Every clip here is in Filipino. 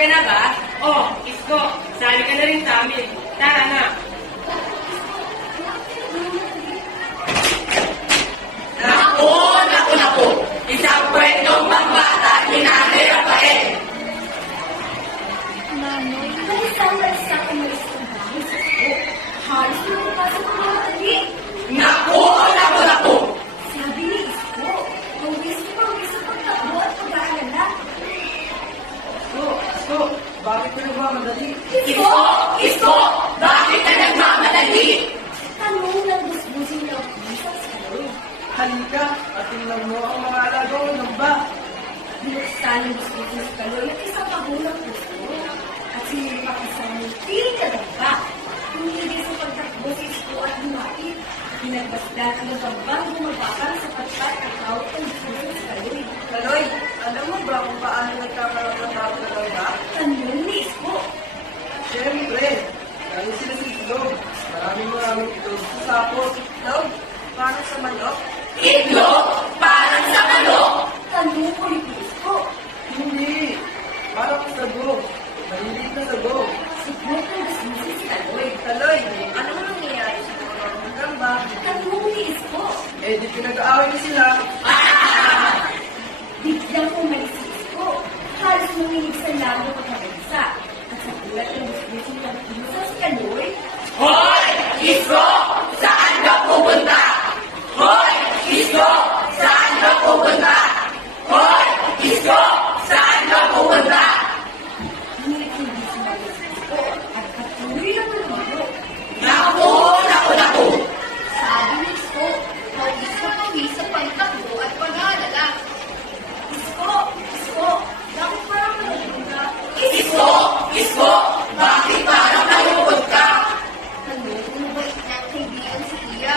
ka na ba? Oh, Isko, sali ka na rin sa amin. Tara na. Naku, naku, naku! Isang kwentong pambata ni Nanay Rafael. Nanay, balisa umalis ka ba? Halos na napasok ang mga tali. Naku, naku, naku! Sabi ni Isko, pawis sa pagtakbo at pag-aalala. Isko, bakit ka nagmamadali? Isko! Isko! Bakit ka nagmamadali? Tanong ng busbusin ng pulis sa loob. Halika at tingnan mo ang mga alagaw ng ba. Binuksan ng busbusin sa kaloy at isang magulang puso. At sinilipakasan ng piling na damba. Tumigil sa pagtakbo si Isko at lumapit. Pinagbasdan ang nagambang bumabakang sa patpat at tawag ng busbusin sa kaloy. Kaloy, alam mo ba kung paano nagkakaroon ng bago ng ba? Tanong ni Isko. Siyempre, dahil sila sa itlog. Maraming itlog sa sapot. Itlog, parang sa manok. Itlog! Parang sa manok! Tanong ulit ni Isko. Hindi, parang sago. Maliliit na sago. Sugot ng busbusin sa kaloy. Kaloy, ano mo nangyayari sa mga hanggang ba? Tanong ni Isko. Eh, di pinag-aaway na sila. Biglang umalis si Isko. Halos nanginig sa lalo pagkabalisa. At sa ulat ng busbusin ng pinsa sa kaloy, Hoy! Isko! Saan ka pupunta? Hoy! Isko! Saan ka pupunta? Hoy! Isko! Saan ka pupunta? ngunit hindi sumagot si Isko at patuloy na malumalo. Naku, naku, naku! Sabi ni Isko, pawis sa pagtakbo at pag-aalala. Isko! Isko! Bakit parang malulog ka? Isko! Isko! Bakit parang nalungkot ka? Tanong kung mabait na ang kaibigan si Iya.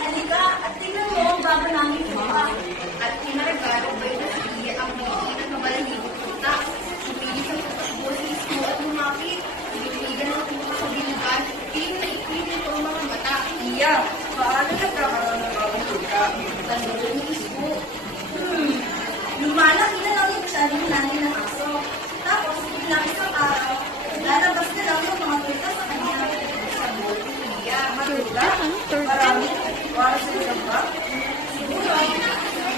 Halika at tingnan mo ang baba namin mukha. At pinaragalo ba na si Iya ang bigyan at mabalahibot punta. Sumili sa tatakbo si Isko at lumapit. Ibigyan ng puso sa bilugan. Piling na ipin ito ang mga mata. Iya, paano nagkakaroon ng bagong tulka? Tanong ni Isko. Lumalaki na lang yung masyado ng nanay ng aso. Tapos, biglang isang araw, lalabas na lang yung mga tulta sa kanya. Sagot ni Iya. Matulka? Marami? Para sa isang ba? Siguro,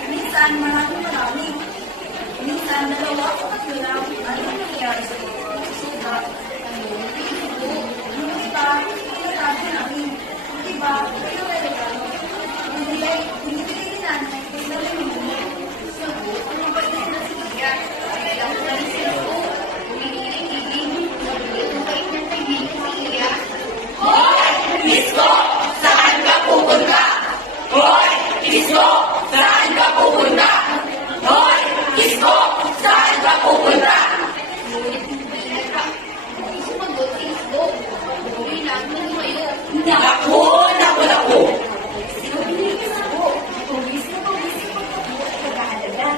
minsan marami. Minsan dalawa o tatlo lang. Ano ang nangyayari sa mga suga? Yung iba, pinatabi namin. Yung iba, kayo may regalo. Binibigay ni nanay, kung namin mo. Sagot, ang mabait na sila si Iya. Kailang ko na rin sila ko. Umiiling-iling. Nagulit ang bait ng kaibigan si Iya. Hoy! Isko! Saan ka pupunta? Hoy! Isko! Saan ka pupunta? Hoy! Isko! Saan ka pupunta? Ngunit hindi nagka. Hindi sumagot si Isko. Tuloy lang na lumayo. Naku, naku, naku! Sabi ni Isko, pawis sa pagtakbo at pag-aalala.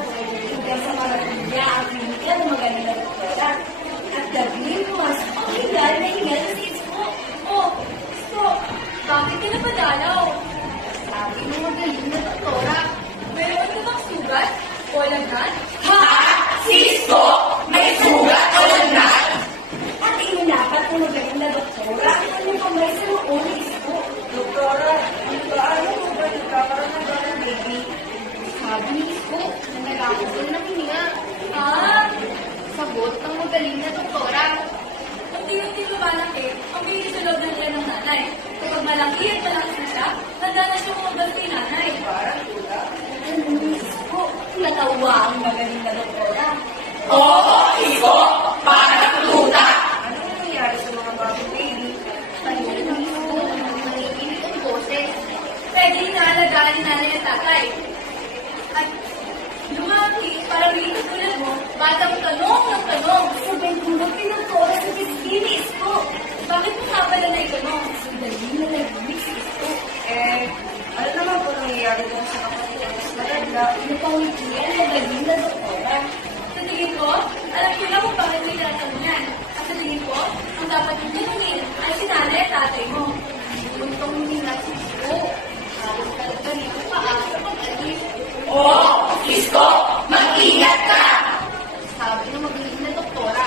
Hanggang sa marapilya ang pinigyan ng magaling na doktora. At gabi, pumasok ang hingal na hingal na si Isko. Oh, Isko, bakit ka napadalaw? Sabi ng magaling na doktora. Meron ka bang sugat? O lagnat? Ha? Si Isko? May sugat o lagnat? At inulapat ng magaling na doktora ang kanyang kamay sa loob ni Isko. Doktora, paano mo ba nagkakaroon ng bagong baby? Sabi ni Isko na nagkakaroon ng hininga. Ah, sagot ng magaling na doktora. Unti-unti lumalaki ang bilis sa loob ng tiyan ng nanay. Kapag malaki at malaki na siya, handa na siya kumabas kay nanay. Parang tula. Ano ni Isko? Natawa ang magaling na doktora. Oo, Isko! Parang tuta! Ano ang nangyayari sa mga bagong baby? Tanong ng Isko ang manikinig ang boses. Pwede inaalagaan ni nanay at tatay. At lumaki para maging tulad mo, batang tanong ng tanong. Sabay kong pinagkora sa biskin ni Isko. Bakit mo nga pala naitanong? Dali na nag-mix si Isko. Ano naman po nangyayari kung sa kapatid ang mas maganda? Napangiti ang magaling na doktora. Sa tingin ko, alam ko na kung bakit may tinatanong yan. At sa tingin ko, ang dapat yung tinungin ay si nanay at tatay mo. Buntong nila si Isko. Halos talaga nito paa sa pag-alis. Oo, Isko! Mag-ingat ka! Sabi ng magaling na doktora.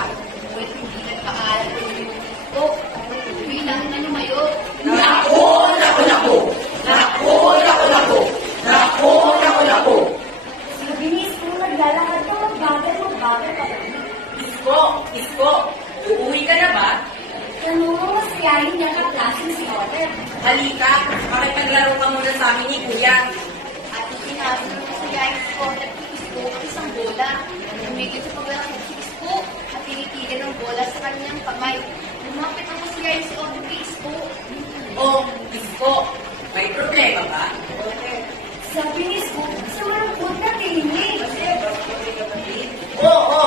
Halika, makipaglaro ka muna sa amin ni Kuya. At itinapon ko sa guys ko at Isko ang isang bola. Umigil sa paglaki si Isko at tinitigil ang bola sa kanyang kamay. Lumapit ako sa guys ko at Isko. Oh, Isko, may problema ba? Sabi ni Isko, sa malungkot na tinig. Oo,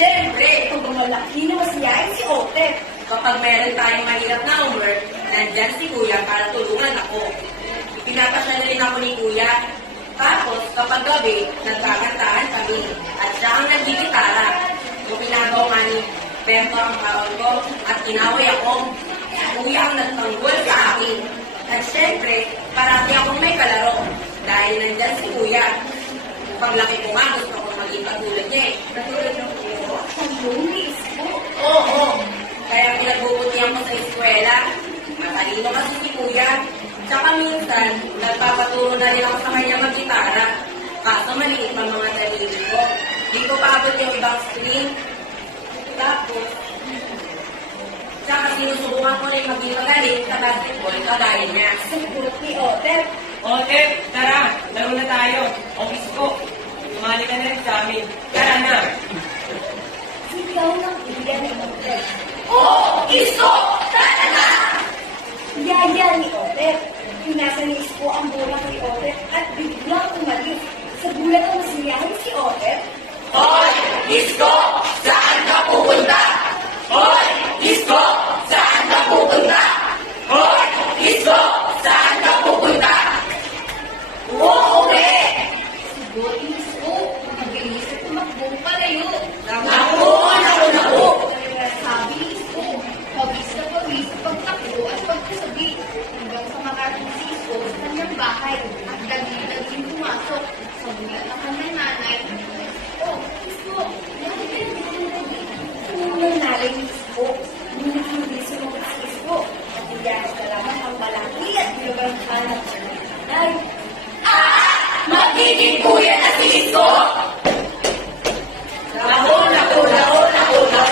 syempre. Ito ba malaki na masiyahin si Otep? Kapag meron tayong mahirap na homework, nandyan si Kuya para tulungan ako. Pinapasya na rin ako ni Kuya. Tapos, kapag gabi, nagkakantahan kami. At siya ang nagigitara. Yung pinagawa ni Berto ang kaon ko at inaway ako. Kuya ang nagtanggol sa akin. At syempre, parati akong may kalaro. Dahil nandyan si Kuya. Paglaki ko nga, gusto ko maging katulad niya eh. Tanong ni Isko. Oo, kaya pinagbubutihan ko sa eskwela. Matalino kasi si Kuya. Tsaka minsan, nagpapaturo na rin ako sa kanya mag-gitara. Kaso maliit pa mga daliri ko. Di ko paabot yung ibang string. Tapos, tsaka sinusubukan ko rin maging magaling sa basketball kagaya niya. Sagot ni Otep. Otep, tara, laro na tayo. O Isko, sumali ka na rin sa amin. Tara na. Sigaw ng iya ni Otep. Oo, Isko! Tara na! Yaya ni Otep. Pinasa ni Isko ang bola kay Otep at biglang umalis. Sa gulat ang masiyahin si Otep. Hoy, Isko! Saan ka pupunta? Hoy, Isko! Saan ka pupunta? Hoy, Isko! Saan ka pupunta? Uuwi! Sagot ni Isko. Mabilis at tumakbong palayo. Naku! Sabi ni Isko, pawis na pawis sa pagtakbo at pagkasabi. Hanggang sa makarating si Isko sa kanyang bahay at daging pumasok. Sa bulat ng kanyang nanay, Oh, Isko, bakit ka nagkakalabi? Unang nalay ni Isko. Ngunit hindi sumagot si Isko. At iyakas na lamang ang malaki at bilagang hanap ng nanay. Magiging kuya na si Isko!